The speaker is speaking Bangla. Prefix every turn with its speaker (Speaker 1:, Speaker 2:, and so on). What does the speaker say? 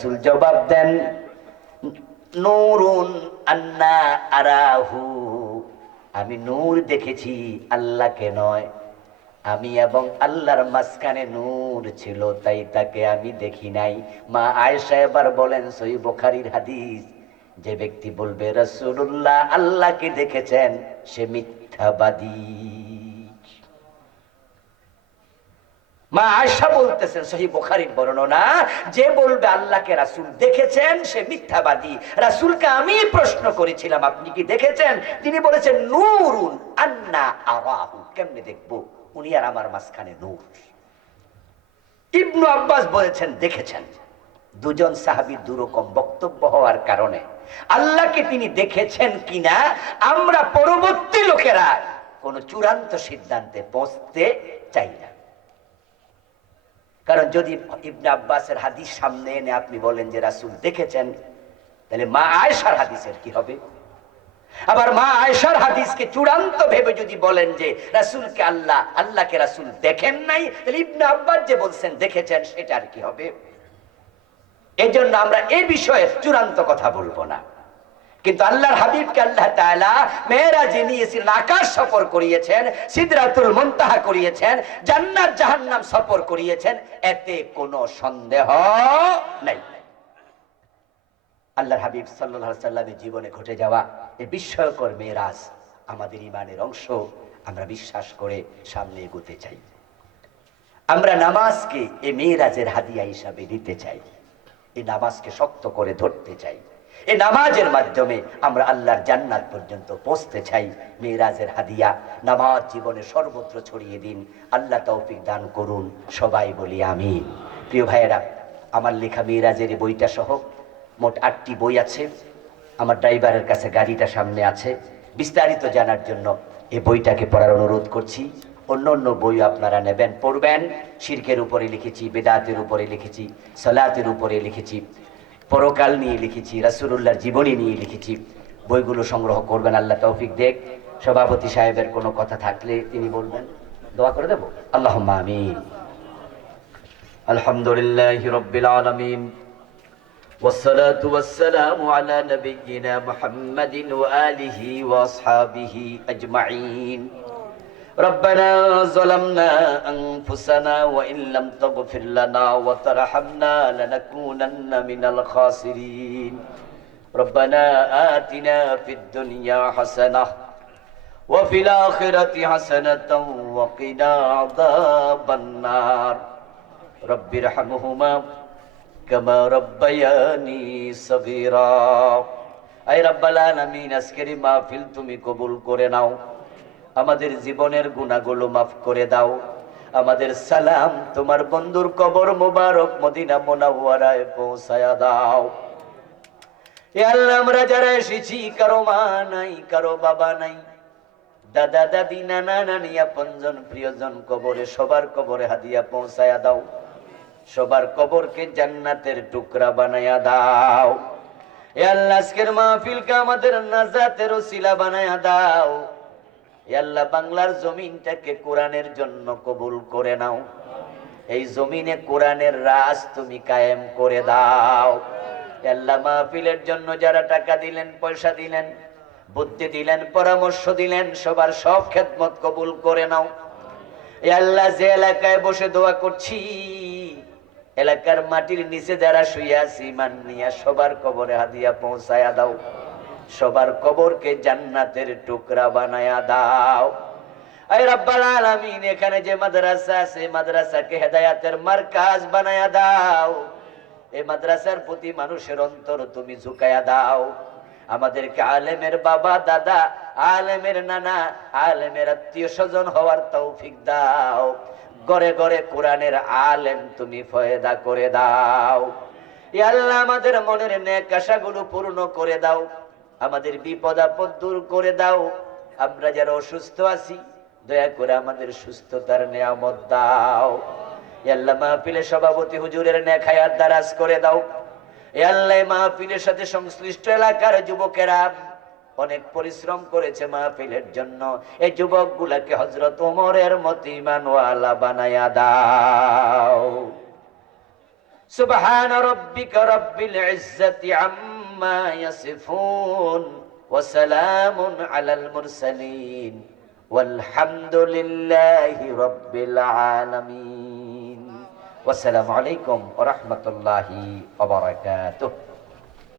Speaker 1: রাসূল জবাব দেন, নূরুন আন্না আরাহু। আমি নূর দেখেছি, আল্লাহকে নয়। আমি এবং আল্লাহর মাঝখানে নূর ছিল, তাই তাকে আমি দেখি নাই। মা আয়েশা এবার বলেন সই বোখারির হাদিস, যে ব্যক্তি বলবে, রাসূলুল্লাহ আল্লাহকে দেখেছেন, সে মিথ্যাবাদী। মা আয়সা বলতেছেন, সহি বোখারির বর্ণনা, যে বলবে আল্লাহকে রাসূল দেখেছেন, সে মিথ্যাবাদী। রাসূলকে আমি প্রশ্ন করেছিলাম, আপনি কি দেখেছেন? তিনি বলেছেন, নূরুন আন্না আরাহু। কেমনে দেখব? উনি আর আমার মাঝখানে নূর। ইবনু আব্বাস বলেছেন, দেখেছেন। দুজন সাহাবীর দুরকম বক্তব্য হওয়ার কারণে, আল্লাহকে তিনি দেখেছেন কিনা, আমরা পরবর্তী লোকেরা কোন চূড়ান্ত সিদ্ধান্তে পৌঁছতে চাই না। কারণ যদি ইবনে আব্বাসের হাদিস সামনে এনে আপনি বলেন যে রাসূল দেখেছেন, তাহলে মা আয়েশার হাদিসের কি হবে? আবার মা আয়েশার হাদিসকে চূড়ান্ত ভেবে যদি বলেন যে রাসূলকে আল্লাহ, আল্লাহকে রাসূল দেখেন নাই, তাহলে ইবনে আব্বাস যে বলছেন দেখেছেন সেটা আর কি হবে? এই জন্য আমরা এ বিষয়ে চূড়ান্ত কথা বলব না। কিন্তু আল্লাহর হাবিবকে আল্লাহ তাআলা মেয়েরাজে নিয়েছিলেন আকাশ সফর করিয়েছেন, সিদরাতুল মুনতাহা করিয়েছেন, জান্নাত জাহান্নাম সফর করিয়েছেন, এতে কোনো সন্দেহ নাই। আল্লাহর হাবিব সাল্লাল্লাহু সাল্লামের জীবনে ঘটে যাওয়া এই বিস্ময়কর মেয়েরাজ আমাদের ইমানের অংশ, আমরা বিশ্বাস করে সামনে এগোতে চাই। আমরা নামাজকে এই মেয়েরাজের হাদিয়া হিসাবে নিতে চাই। এই নামাজকে শক্ত করে ধরতে চাই। এই নামাজের মাধ্যমে আমরা আল্লাহর জান্নাত পর্যন্ত পৌঁছতে চাই। মেয়েরাজের হাদিয়া, নামাজ জীবনে সর্বত্র ছড়িয়ে দিন। আল্লাহ তৌফিক দান করুন, সবাই বলি আমি প্রিয় ভাইয়েরা, আমার লেখা মেয়েরাজের বইটা সহ মোট আটটি বই আছে। আমার ড্রাইভারের কাছে গাড়িটা সামনে আছে। বিস্তারিত জানার জন্য এই বইটাকে পড়ার অনুরোধ করছি। অন্য অন্য বই আপনারা নেবেন, পড়বেন। শিরকের উপরে লিখেছি, বেদাতের উপরে লিখেছি, সলাতের উপরে লিখেছি। পরকাল নিয়ে লিখেছি রাসূলুল্লাহর জীবনী নিয়ে লিখেছি বইগুলো সংগ্রহ করবেন আল্লাহ তৌফিক দেখ সভাপতি সাহেবের কোনো কথা থাকলে তিনি বলবেন দোয়া করে দেবো আল্লাহ আমিন আলহামদুলিল্লাহ রব্বিল আলামিন والصلاة والسلام على نبينا محمد وآله وأصحابه أجمعين ربنا ظلمنا أنفسنا وإن لم تغفر لنا وترحمنا لنكونن من الخاسرين ربنا آتنا في الدنيا حسنة وفي الآخرة حسنة وقنا عذاب النار رب ارحمهما كما ربياني صغيرا আই রাব্বাল আলামিন আজকের এই মাহফিল তুমি কবুল করে নাও আমাদের জীবনের গুনাহগুলো মাফ করে দাও। আমাদের সালাম তোমার বন্ধুর কবর মোবারক মদিনা মোনাওয়ারায় পৌঁছায়া দাও। এ আল্লাহ, আমরা যারা এসেছি, কারও মা নাই, কারও বাবা নাই। দাদা, দাদি, নানা, নানি, আপনজন, প্রিয়জন কবরে, সবার কবরে হাদিয়া পৌঁছায়া দাও। সবার কবরকে জান্নাতের টুকরা বানায়া দাও। এ আল্লাহ, আজকের মাহফিলকে আমাদের নাজাতের ওসিলা বানায়া দাও। আল্লাহ, বাংলার জমিনটাকে কোরআনের জন্য কবুল করে নাও। এই জমিনে কোরআনের রাজ তুমি কায়েম করে দাও। আল্লাহ, মাহফিলের জন্য যারা টাকা দিলেন, পয়সা দিলেন, বুদ্ধি দিলেন, পরামর্শ দিলেন, সবার সব খেদমত কবুল করে নাও। আল্লাহ, যে এলাকায় বসে দোয়া করছি, এলাকার মাটির নিচে যারা শুয়ে আছি মান নিয়া সবার কবরে হাদিয়া পৌঁছায়া দাও। সবার কবরকে জান্নাতের টুকরা বানায়া দাও। আই রাব্বাল আলামিন, এখানে যে মাদ্রাসা আছে, মাদ্রাসাকে হেদায়াতের মার্কাজ বানায়া দাও। এই মাদ্রাসার প্রতি মানুষের অন্তর তুমি ঝুঁকায়া দাও। আমাদেরকে আলেমের বাবা, দাদা, আলেমের নানা, আলেমের আত্মীয় স্বজন হওয়ার তৌফিক দাও। গড়ে গড়ে কোরআনের আলেম তুমি ফয়দা করে দাও। আল্লাহ আমাদের মনের নেক আশাগুলো পূর্ণ করে দাও। আমাদের বিপদ আপদ দূর করে দাও। আমরা যারা অসুস্থ আছি, দয়া করে আমাদের সুস্থতার নিয়ামত দাও। আল্লাহ মাহফিলে সভাপতি হুজুরের নেখায়াত দারাজ করে দাও। আল্লাহ মাহফিলের সাথে সংশ্লিষ্ট এলাকার যুবকেরা অনেক পরিশ্রম করেছে মাহফিলের জন্য। এই যুবক গুলাকে হজরত ওমরের মতি মানওয়ালা বানায়া দাও। সুবহান রব্বিকা রব্বিল ইজ্জাতি আম্মা عما يصفون وسلام على المرسلين والحمد لله رب العالمين والسلام عليكم ورحمة الله وبركاته